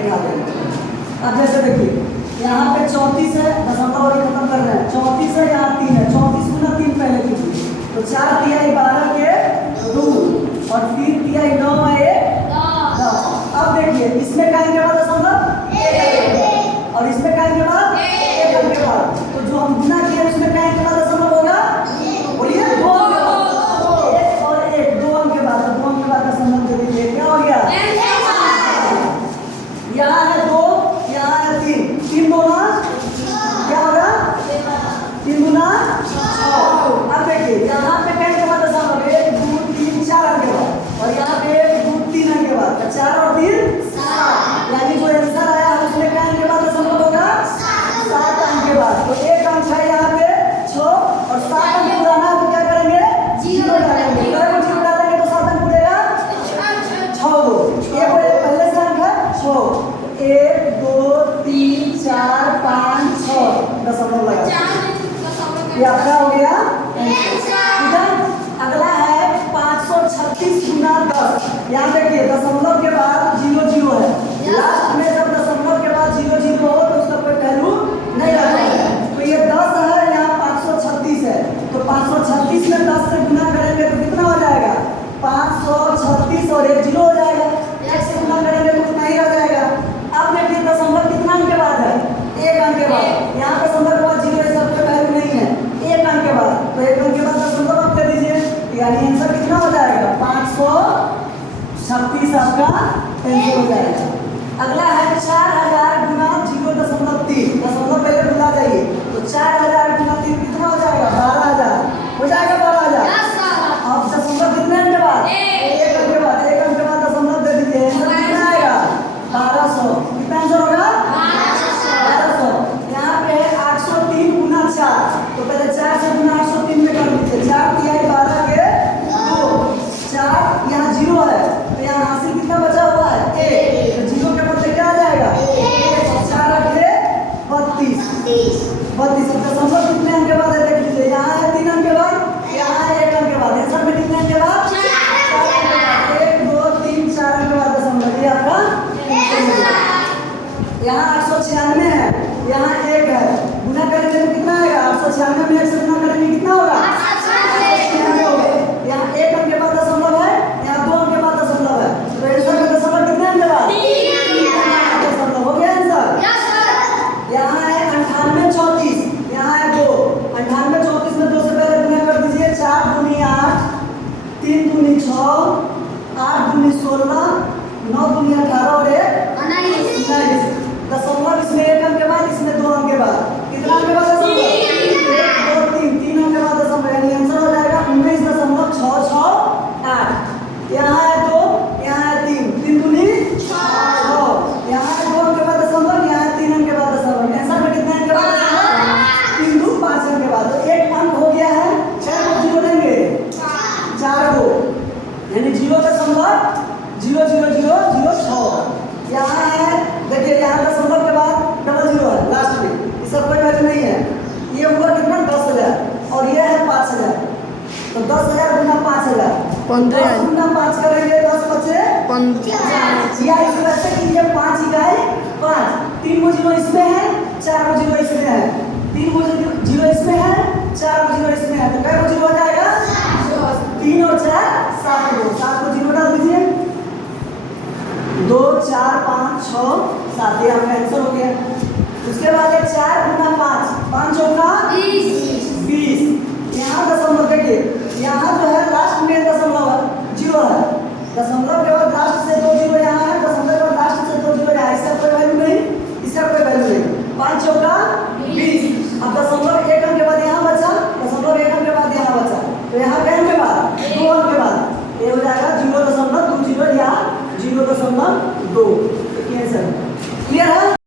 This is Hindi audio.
बैठा देंगे। अब जैसे देखिए यहाँ पे 34 है, दशमलव अभी खत्म कर रहे हैं, 34 है, यहाँ 3 है, 34 गुना 3 पहले कीजिए, तो 4 तिहाई 12 के 2 और 3 तिहाई 9 में 1 10। अब देखिए इसमें का के बाद दशमलव और इसमें का के बाद 1 के बाद, तो जो हम गुना किए उसमें का के बाद दशमलव होगा, बोलिए 2 के बाद, 1 और 1 2 अंक के बाद, 2 अंक के बाद दशमलव दे दीजिए, क्या हो गया, यहाँ है 2, यहाँ है 3, 3 2 क्या होगा, 3 गुना 6। अब देखिए यहाँ पे कहीं के बाद दशमलव 1 2 3 4 अंक के बाद, और यहाँ पे 1 2 3 अंक के बाद, 4 और 3 7, यानी जो आंसर आया है उसमें कहीं के बाद दशमलव होगा 7 अंक के बाद। तो एक अंक है यहाँ पे 6 और 7 अंक पुराना, तो क्या करेंगे, 0 डालेंगे, 0 डालेंगे तो 7 अंक पूरेगा 6 ये पहले से अंक है 6, 1 2 3 4 5 6 दशमलव लगा, ये आपका हो गया। अगला है 536 गुना 10। यहाँ देखिए दशमलव के बाद 0 0 है, लास्ट में जब दशमलव के बाद 0 0 हो तो उसका कोई पहलू नहीं रहता है, तो ये 10 है, यहाँ 536 है, तो 536 में 10 से गुना करेंगे तो कितना हो जाएगा, 536 और 1 0 हो जाएगा, 1 से गुना करेंगे तो कितना ही रह जाएगा। अब देखिए दशमलव कितना अंक के बाद है, 1 अंक के बाद, यहाँ दशमलव के बाद 0 सब कोई वैल्यू नहीं है, 1 अंक के बाद, तो 1 अंक के बाद दशमलव आप कर दीजिए, यानी आंसर कितना हो जाएगा, 536 आपका आंसर हो जाएगा। अगला है 4000 गुना 0.3, दशमलव पहले भुला जाइए, तो 4000 गुना 3 कितना हो जाएगा, 12000 हो जाएगा, 12000। अब दशमलव कितने अंक के बाद, 1 अंक के बाद, 1 अंक के बाद दशमलव दे दीजिए, आंसर कितना आएगा, 1200। कितना आंसर होगा, 1200। यहाँ पे है 803 गुना 4, तो पहले 4 से गुना 803 में कर दीजिए, 4 तिहाई 12 के 2, 4 यहाँ 0 है, तो यहाँ हासिल कितना बचा हुआ है, 1, तो 0 के बदले क्या आ जाएगा, 4 अगले 32। दशमलव कितने अंक के बाद है देख लीजिए, यहाँ है 3 अंक के बाद, यहाँ है 1 अंक के बाद, आंसर में कितने अंक के बाद, 1 2 3 4 अंक के बाद दशमलव, ये आपका यहाँ 896 है, यहाँ 1 है, गुना करेंगे तो कितना आएगा, 896 में 1 से गुना करेंगे कितना होगा, 896 हो गए। यहाँ 1 अंक के बाद दशमलव है, यहाँ 2 अंक के बाद दशमलव है, तो आंसर में दशमलव कितने अंक के बाद, 3 दशमलव हो गया आंसर। यहाँ है 98 34, यहाँ है 2, 98 34 में 2 से पहले गुना कर दीजिए, 4 दूनी 8, 3 दूनी 6, 8 दूनी 16, 9 दूनी 18 और 1 19। दशमलव इसमें 1 अंक के बाद, इसमें 2 अंक के बाद, कितना अंक के बाद दशमलव, 1 2 3 3 अंक के बाद दशमलव, यानी आंसर हो जाएगा 19.668। यहाँ है 2, यहाँ है 3, 3 दूनी 6, यहाँ है 2 अंक के बाद दशमलव, यहाँ है 3 अंक के बाद दशमलव, आंसर में कितने अंक के बाद दशमलव, 3 2 5 अंक के बाद, तो 1 अंक हो गया है, 4 को 0 देंगे, 4 को, यानी 0.000006। यहाँ है देखिए, यहाँ दशमलव के बाद डबल 0 है लास्ट में, ये सब कोई वैल्यू नहीं है, ये हुआ कितना 10,000 और ये है 5000, तो 10,000 गुना 5000, 10 गुना 5 करेंगे 10 बचे 50, या इस तरह से कीजिए 5 इकाई 5, 3 को 0 इसमें है, 4 को 0 इसमें है, 3 को 0 इसमें है, 4 को 0 इसमें है, तो कै को 0 हो जाएगा, 3 और 4 7 को 0 डाल दीजिए, 2 4 5 6 7, ये आपका आंसर हो गया। उसके बाद है 4 गुना 5, 5 होगा 20,